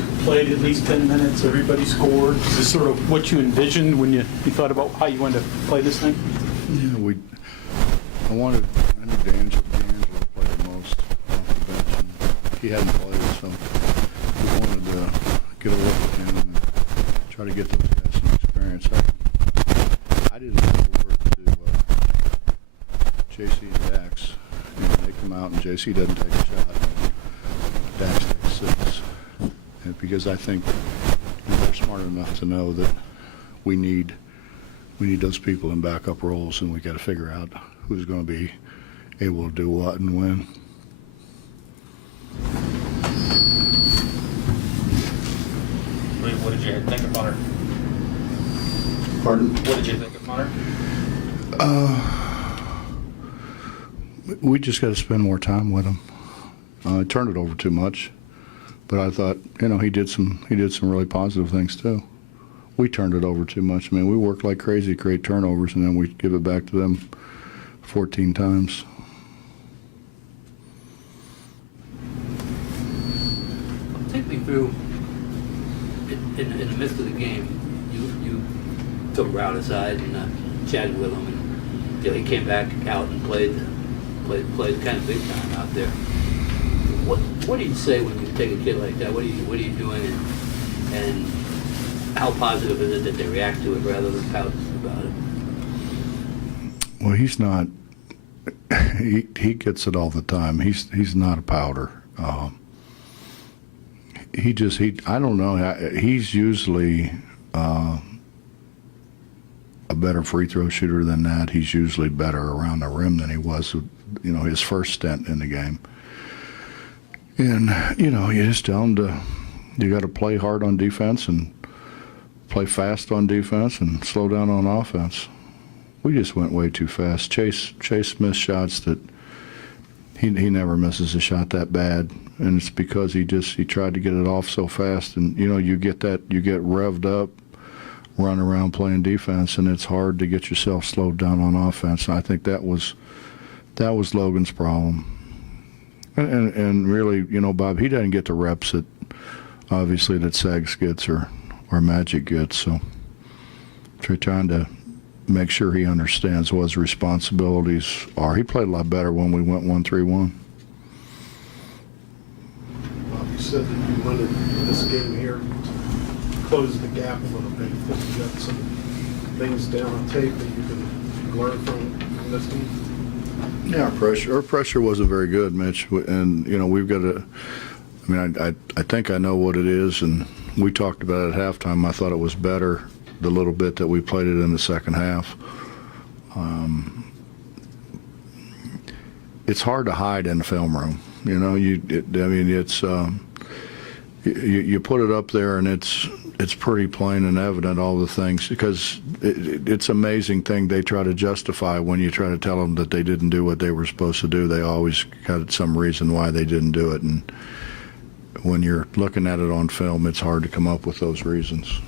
everybody played at least 10 minutes, everybody scored? Is this sort of what you envisioned when you thought about how you wanted to play this thing? Yeah, I knew D'Angelo played the most off the bench, and he hadn't played, so we wanted to get a look at him and try to get those guys some experience. I didn't go over to JC and Dax, and they come out and JC doesn't take a shot. Dax takes 6. And because I think they're smart enough to know that we need those people in backup roles, and we got to figure out who's going to be able to do what and when. What did you think of Hunter? Pardon? What did you think of Hunter? We just got to spend more time with him. I turned it over too much, but I thought, he did some really positive things too. We turned it over too much. I mean, we worked like crazy to create turnovers, and then we give it back to them 14 times. Take me through, in the midst of the game, you took Rout aside and chatted with him, and he came back out and played kind of big time out there. What do you say when you take a kid like that? What are you doing, and how positive is it that they react to it rather than pout about it? Well, he's not. He gets it all the time. He's not a pouter. I don't know. He's usually a better free throw shooter than that. He's usually better around the rim than he was, his first stint in the game. And you just tell him you got to play hard on defense and play fast on defense and slow down on offense. We just went way too fast. Chase missed shots that he never misses a shot that bad, and it's because he tried to get it off so fast, and you get revved up, run around playing defense, and it's hard to get yourself slowed down on offense. And I think that was Logan's problem. And really, Bob, he doesn't get the reps that obviously that Sags gets or Magic gets. So trying to make sure he understands what his responsibilities are. He played a lot better when we went 1-3-1. Bob, you said that you wanted this game here to close the gap a little bit. You think you got some things down on tape that you can learn from this team? Yeah, our pressure wasn't very good, Mitch, and we've got to. I mean, I think I know what it is, and we talked about it at halftime. I thought it was better the little bit that we played it in the second half. It's hard to hide in the film room. You put it up there, and it's pretty plain and evident, all the things, because it's an amazing thing they try to justify when you try to tell them that they didn't do what they were supposed to do. They always got some reason why they didn't do it, and when you're looking at it on film, it's hard to come up with those reasons.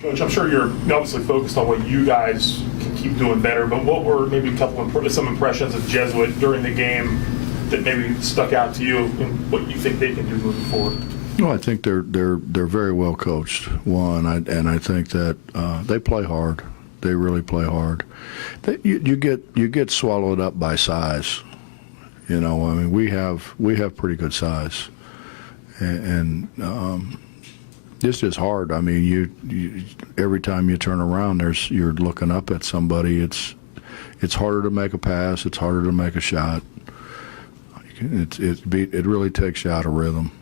Coach, I'm sure you're obviously focused on what you guys can keep doing better, but what were maybe some impressions of Jesuit during the game that maybe stuck out to you, and what you think they can do moving forward? Well, I think they're very well coached. And I think that they play hard. They really play hard. You get swallowed up by size. I mean, we have pretty good size, and it's just hard. I mean, you every time you turn around, you're looking up at somebody. It's harder to make a pass. It's harder to make a shot. It really takes you out of rhythm.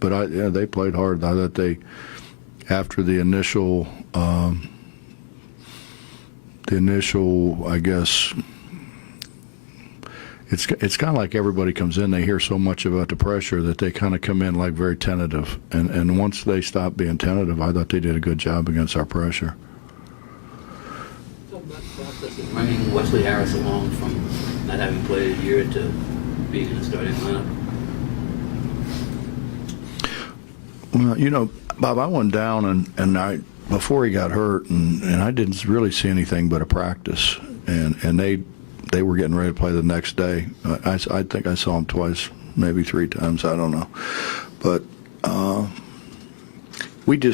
But they played hard. I thought after the initial, I guess, it's kind of like everybody comes in, they hear so much about the pressure that they kind of come in like very tentative. And once they stop being tentative, I thought they did a good job against our pressure. Talk about the process of bringing Wesley Harris along from not having played a year to being in the starting lineup. Well, Bob, I went down and before he got hurt, and I didn't really see anything but a practice, and they were getting ready to play the next day. I think I saw him twice, maybe 3 times. I don't know, but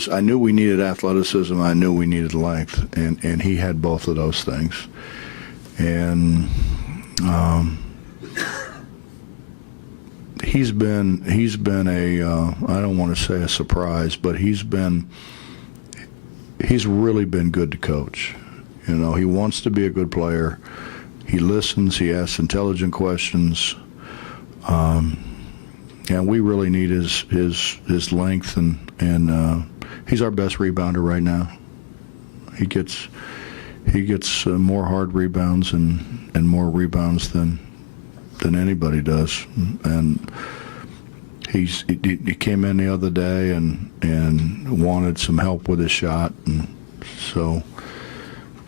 I knew we needed athleticism. I knew we needed length, and he had both of those things. And he's been a I don't want to say a surprise, but he's really been good to coach. You know, he wants to be a good player. He listens. He asks intelligent questions. And we really need his length, and he's our best rebounder right now. He gets more hard rebounds and more rebounds than anybody does. And he came in the other day and wanted some help with his shot, and so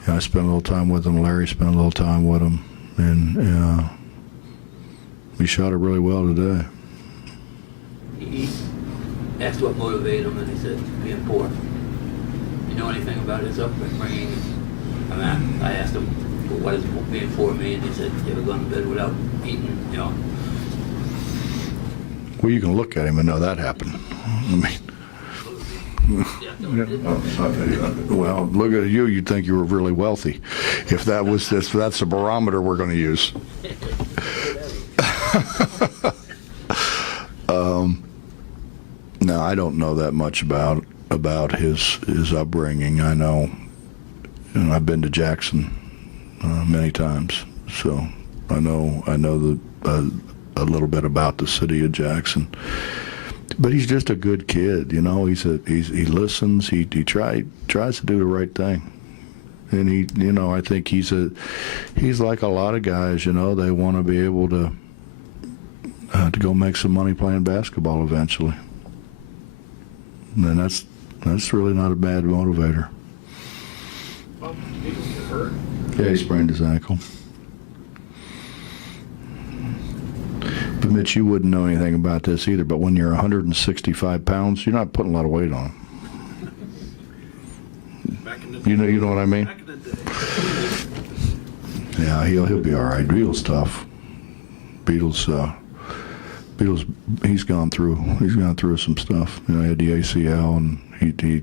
I spent a little time with him. Larry spent a little time with him, and he shot it really well today. He asked what motivated him, and he said being poor. You know anything about his upbringing? I mean, I asked him, well, what does being poor mean? He said, you ever gone to bed without eating? You know. Well, you can look at him and know that happened. I mean, well, look at you. You'd think you were really wealthy, if that's the barometer we're going to use. No, I don't know that much about his upbringing. I know, I've been to Jackson many times, so I know a little bit about the city of Jackson. But he's just a good kid, you know. He listens. He tries to do the right thing, and I think he's like a lot of guys, you know. They want to be able to go make some money playing basketball eventually, and that's really not a bad motivator. Well, he didn't get hurt. Yeah, he sprained his ankle. But Mitch, you wouldn't know anything about this either, but when you're 165 pounds, you're not putting a lot of weight on. Back in the day. You know what I mean? Back in the day. Yeah, he'll be all right. Beatles tough. Beatles, he's gone through some stuff. You know, he had the ACL, and he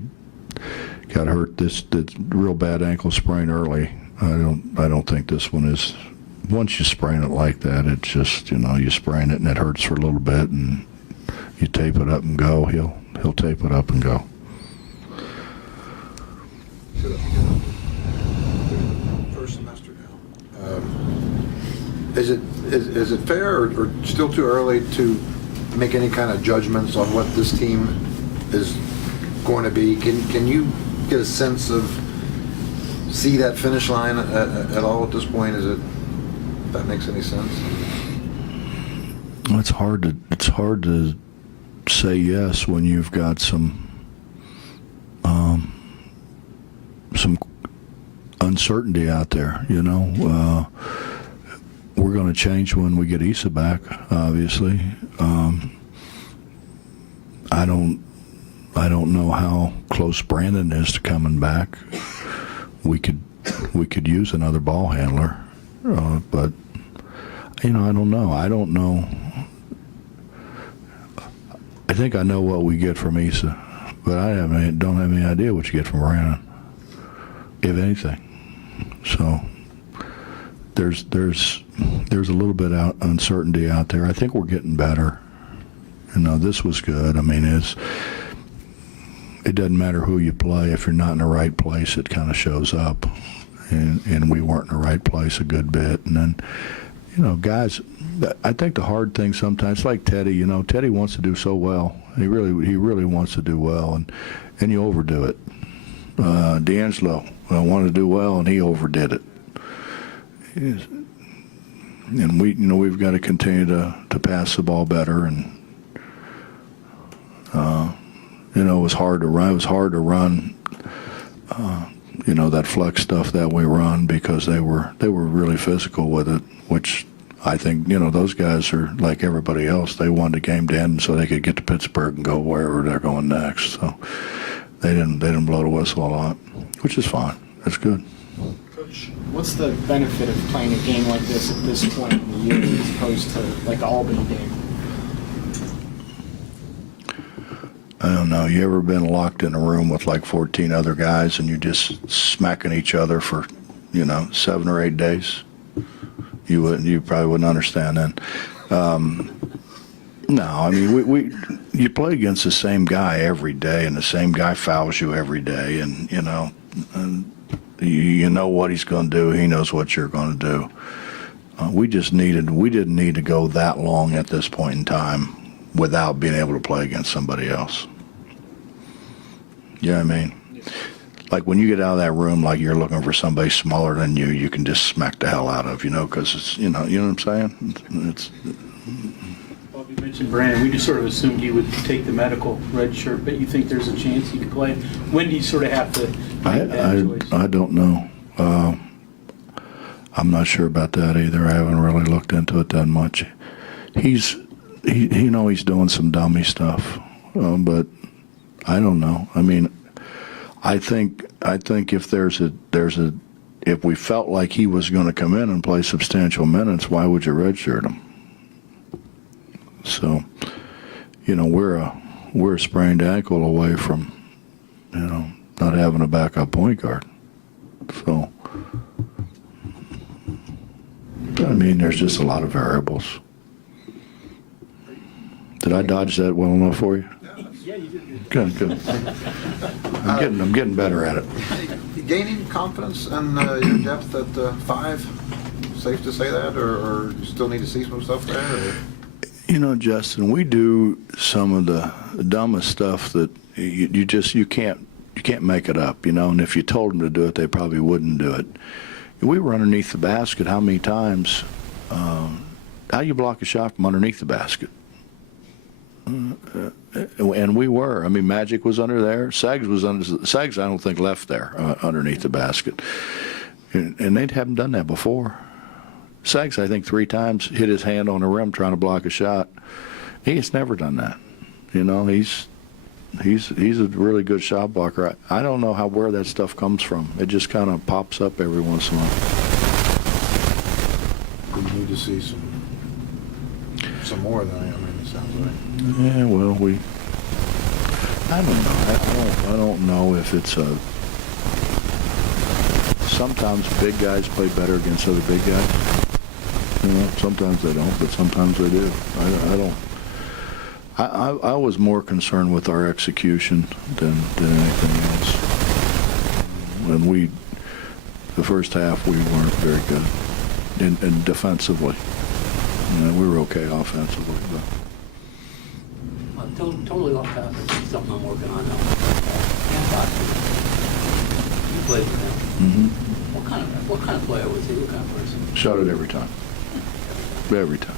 got hurt this real bad ankle sprain early. I don't think this one is. Once you sprain it like that, it's just, you sprain it and it hurts for a little bit, and you tape it up and go. He'll tape it up and go. First semester now. Is it fair or still too early to make any kind of judgments on what this team is going to be? Can you get a sense of see that finish line at all at this point? If that makes any sense? Well, it's hard to say yes when you've got some uncertainty out there. We're going to change when we get Issa back, obviously. I don't know how close Brandon is to coming back. We could use another ball handler. But I don't know. I think I know what we get from Issa, but I don't have any idea what you get from Brandon, if anything. So there's a little bit uncertainty out there. I think we're getting better. This was good. I mean, it doesn't matter who you play. If you're not in the right place, it kind of shows up. And we weren't in the right place a good bit. And then, guys, I think the hard thing sometimes, like Teddy, Teddy wants to do so well. He really wants to do well, and you overdo it. D'Angelo wanted to do well, and he overdid it. And we've got to continue to pass the ball better. And it was hard to run. It was hard to run. That flex stuff that we run, because they were really physical with it, which I think, those guys are like everybody else. They wanted the game to end so they could get to Pittsburgh and go wherever they're going next. So they didn't blow the whistle a lot, which is fine. That's good. Coach, Coach. What's the benefit of playing a game like this at this point in the year as opposed to like the Albany game? I don't know. You ever been locked in a room with like 14 other guys and you're just smacking each other for, 7 or 8 days? You probably wouldn't understand then. No, I mean, you play against the same guy every day, and the same guy fouls you every day, and you know what he's going to do. He knows what you're going to do. We didn't need to go that long at this point in time without being able to play against somebody else. You know what I mean? Like when you get out of that room, like you're looking for somebody smaller than you, you can just smack the hell out of, because it's, you know what I'm saying? It's. Bob, you mentioned Brandon. We just sort of assumed he would take the medical red shirt, but you think there's a chance he could play? When do you sort of have to make that choice? I don't know. I'm not sure about that either. I haven't really looked into it that much. He's doing some dummy stuff, but I don't know. I mean, I think if if we felt like he was going to come in and play substantial minutes, why would you redshirt him? So, we're a sprained ankle away from, not having a backup point guard. So, I mean, there's just a lot of variables. Did I dodge that well enough for you? Yeah, you did. Good. I'm getting better at it. Gaining confidence in your depth at 5? Safe to say that, or you still need to see some stuff there? Or? Justin, we do some of the dumbest stuff that you can't make it up, and if you told them to do it, they probably wouldn't do it. We were underneath the basket how many times? How do you block a shot from underneath the basket? And we were. I mean, Magic was under there. Sags, I don't think, left there underneath the basket. And they haven't done that before. Sags, I think, 3 times hit his hand on the rim trying to block a shot. He has never done that. He's a really good shot blocker. I don't know where that stuff comes from. It just kind of pops up every once in a while. We need to see some more than I mean, it sounds like. Yeah, well, I don't know. I don't know if it's a. Sometimes big guys play better against other big guys. Sometimes they don't, but sometimes they do. I don't. I was more concerned with our execution than anything else. When the first half, we weren't very good, and defensively. We were okay offensively, but. Totally off topic. Something I'm working on now. You played with him. Mm-hmm. What kind of player was he? What kind of person? Shot it every time. Every time.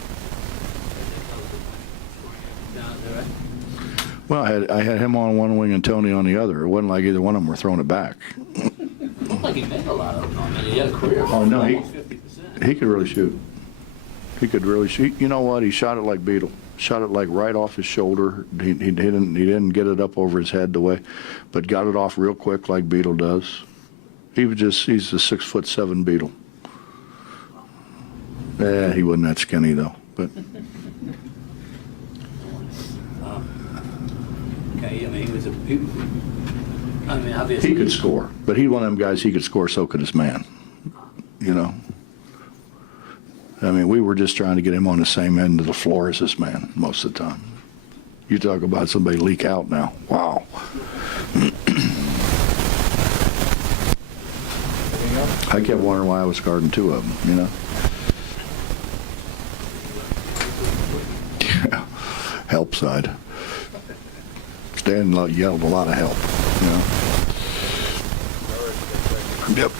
Down there, right? Well, I had him on one wing and Tony on the other. It wasn't like either one of them were throwing it back. It looked like he made a lot of them. I mean, he had a career. Oh, no, almost 50%. He could really shoot. He could really shoot. You know what? He shot it like Beetle. Shot it like right off his shoulder. He didn't get it up over his head the way, but got it off real quick like Beetle does. He's a 6'7" Beetle. Yeah, he wasn't that skinny though, but. Okay, I mean, obviously. He could score, but he's one of them guys. He could score, so could his man. I mean, we were just trying to get him on the same end of the floor as this man most of the time. You talk about somebody leak out now. Wow. I kept wondering why I was guarding 2 of them, Yeah. Help side. Stan yelled a lot of help, Yep.